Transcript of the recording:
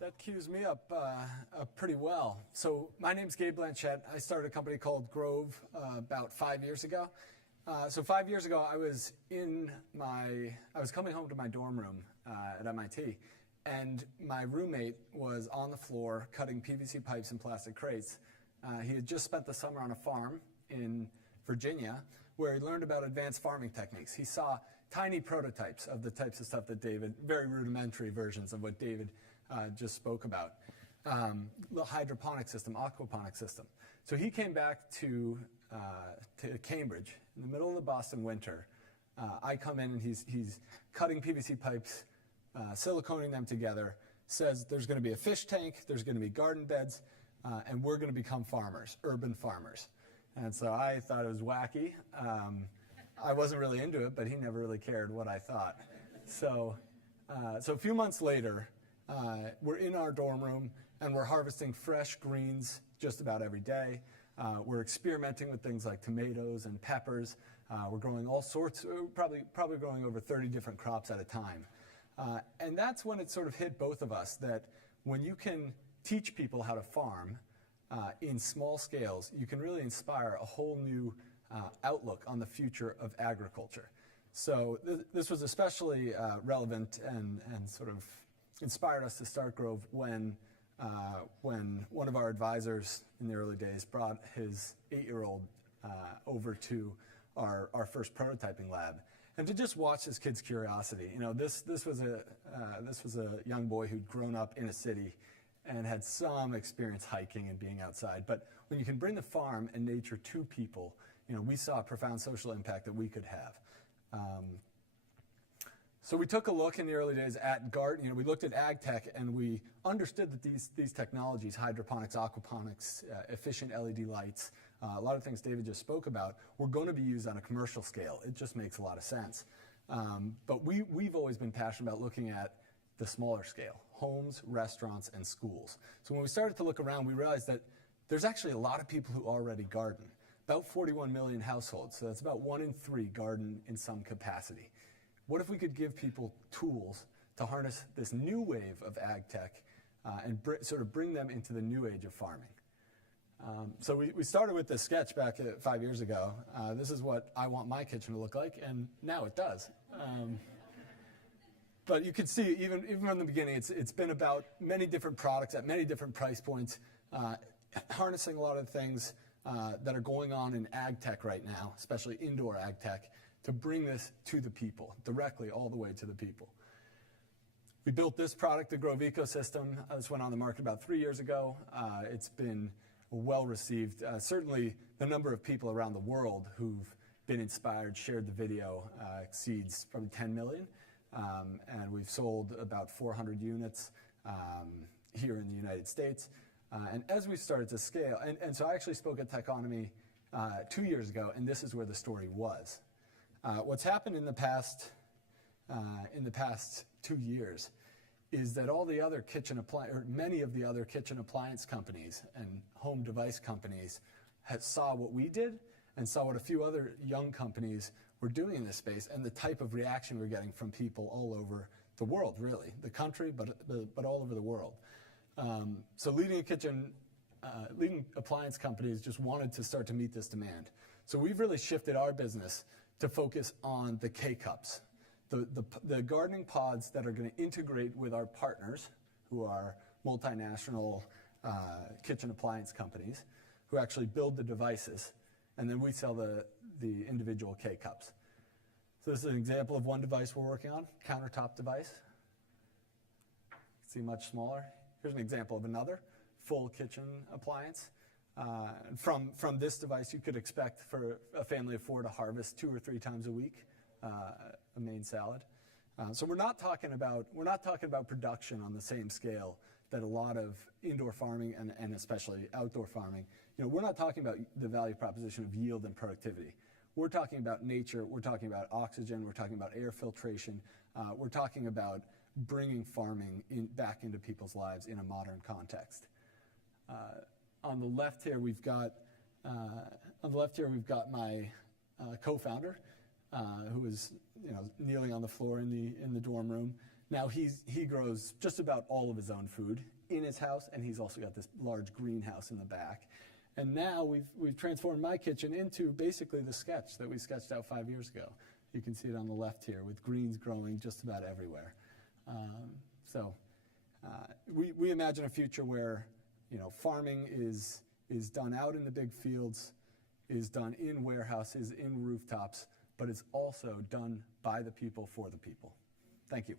That cues me up pretty well. So my name's Gabe Blanchet. I started a company called Grove about 5 years ago. So 5 years ago, I was coming home to my dorm room at MIT, and my roommate was on the floor cutting PVC pipes in plastic crates. He had just spent the summer on a farm in Virginia where he learned about advanced farming techniques. He saw tiny prototypes of the types of stuff that David, very rudimentary versions of what David just spoke about. The hydroponic system, aquaponic system. So he came back to Cambridge in the middle of the Boston winter. I come in and he's cutting PVC pipes, siliconing them together, says there's going to be a fish tank, there's going to be garden beds, and we're going to become farmers, urban farmers. And so I thought it was wacky. I wasn't really into it, but he never really cared what I thought. So a few months later, we're in our dorm room and we're harvesting fresh greens just about every day. We're experimenting with things like tomatoes and peppers. We're growing all sorts, probably growing over 30 different crops at a time. And that's when it sort of hit both of us that when you can teach people how to farm in small scales, you can really inspire a whole new outlook on the future of agriculture. So this was especially relevant and sort of inspired us to start Grove when one of our advisors in the early days brought his 8-year-old over to our first prototyping lab, and to just watch this kid's curiosity. You know, this was a young boy who'd grown up in a city and had some experience hiking and being outside. But when you can bring the farm and nature to people, you know, we saw a profound social impact that we could have. So we took a look in the early days at garden. You know, we looked at ag tech and we understood that these technologies, hydroponics, aquaponics, efficient LED lights, a lot of things David just spoke about, were going to be used on a commercial scale. It just makes a lot of sense. But we've always been passionate about looking at the smaller scale, homes, restaurants, and schools. So when we started to look around, we realized that there's actually a lot of people who already garden. About 41 million households, so that's about 1 in 3 garden in some capacity. What if we could give people tools to harness this new wave of ag tech and sort of bring them into the new age of farming? So we started with this sketch back 5 years ago. This is what I want my kitchen to look like, and now it does. But you can see, even from the beginning, it's been about many different products at many different price points, harnessing a lot of the things that are going on in ag tech right now, especially indoor ag tech, to bring this to the people, directly all the way to the people. We built this product, the Grove ecosystem. This went on the market about 3 years ago. It's been well received. Certainly the number of people around the world who've been inspired, shared the video, exceeds probably 10 million. And we've sold about 400 units here in the United States. And as we started to scale, and so I actually spoke at Techonomy 2 years ago, and this is where the story was. What's happened in the past 2 years is that all the other many of the other kitchen appliance companies and home device companies saw what we did and saw what a few other young companies were doing in this space and the type of reaction we're getting from people all over the world, really, the country, but all over the world. So leading appliance companies just wanted to start to meet this demand. So we've really shifted our business to focus on the K-Cups, the gardening pods that are going to integrate with our partners, who are multinational kitchen appliance companies, who actually build the devices, and then we sell the individual K-Cups. So this is an example of one device we're working on, countertop device. See, much smaller. Here's an example of another, full kitchen appliance. From this device, you could expect for a family of 4 to harvest 2 or 3 times a week a main salad. So we're not talking about production on the same scale that a lot of indoor farming and especially outdoor farming. You know, we're not talking about the value proposition of yield and productivity. We're talking about nature. We're talking about oxygen. We're talking about air filtration. We're talking about bringing farming back into people's lives in a modern context. On the left here, we've got my co-founder, who is, you know, kneeling on the floor in the dorm room. Now he grows just about all of his own food in his house, and he's also got this large greenhouse in the back. And now we've transformed my kitchen into basically the sketch that we sketched out 5 years ago. You can see it on the left here with greens growing just about everywhere. We imagine a future where farming is done out in the big fields, is done in warehouses, in rooftops, but it's also done by the people for the people. Thank you.